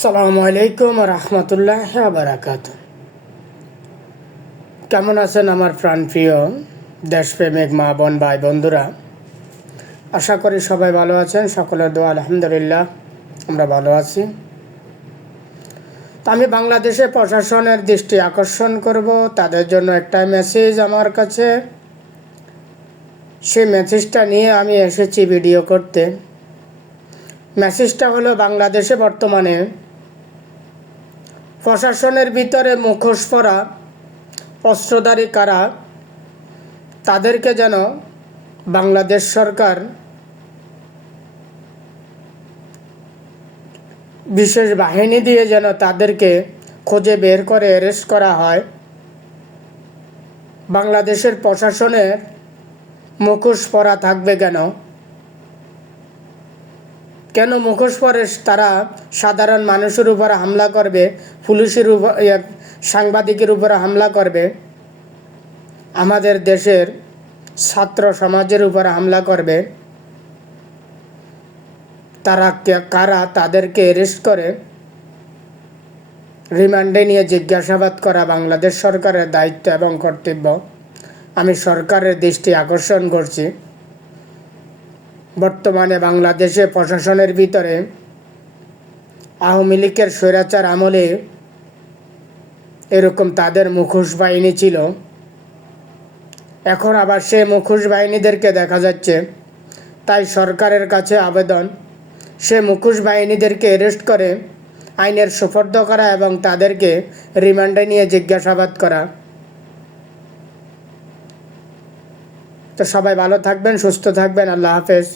আসসালামু আলাইকুম রহমতুল্লাহ বারাকাত। কেমন আছেন আমার প্রাণপ্রিয় দেশপ্রেমিক মা বোন ভাই বন্ধুরা? আশা করি সবাই ভালো আছেন। সকলের দোয়া আলহামদুলিল্লাহ আমরা ভালো আছি। তো আমি বাংলাদেশে প্রশাসনের দৃষ্টি আকর্ষণ করব তাদের জন্য একটা মেসেজ আমার কাছে। সেই মেসেজটা নিয়ে আমি এসেছি ভিডিও করতে। মেসেজটা হলো, বাংলাদেশে বর্তমানে প্রশাসনের ভিতরে মুখোশ পরা অস্ত্রধারী কারা, তাদেরকে যেন বাংলাদেশ সরকার বিশেষ বাহিনী দিয়ে যেন তাদেরকে খুঁজে বের করে অ্যারেস্ট করা হয়। বাংলাদেশের প্রশাসনের মুখোশ পরা থাকবে কেন মুখোশ পরে তারা সাধারণ মানুষের উপর হামলা করবে, পুলিশের উপর, সাংবাদিকের উপর হামলা করবে, আমাদের দেশের ছাত্র সমাজের উপর হামলা করবে? তারা কারা, তাদেরকে অ্যারেস্ট করে রিমান্ডে নিয়ে জিজ্ঞাসাবাদ করা বাংলাদেশ সরকারের দায়িত্ব এবং কর্তব্য। আমি সরকারের দৃষ্টি আকর্ষণ করছি, বর্তমানে বাংলাদেশে প্রশাসনের ভিতরে আওয়ামী লীগের স্বৈরাচার আমলে এরকম তাদের মুখোশ বাহিনী ছিল। এখন আবার সে মুখোশ বাহিনীদেরকে দেখা যাচ্ছে। তাই সরকারের কাছে আবেদন, সে মুখোশ বাহিনীদেরকে অ্যারেস্ট করে আইনের সুপর্দ করা এবং তাদেরকে রিমান্ডে নিয়ে জিজ্ঞাসাবাদ করা। তো সবাই ভালো থাকবেন, সুস্থ থাকবেন। আল্লাহ হাফেজ।